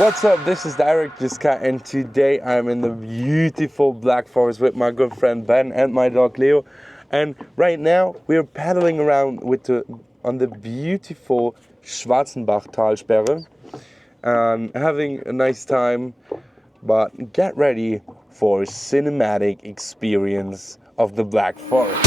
What's up? This is DirectorsCut, and today I'm in the beautiful Black Forest with my good friend Ben and my dog Leo. And right now we're paddling around on the beautiful Schwarzenbach-Talsperre and having a nice time. But get ready for a cinematic experience of the Black Forest.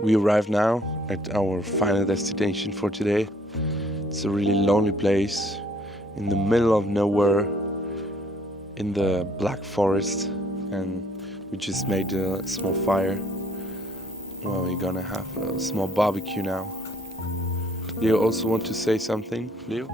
We arrive now at our final destination for today. It's a really lonely place in the middle of nowhere in the Black Forest, and we just made a small fire. Well, we're gonna have a small barbecue now. Leo also want to say something? Leo?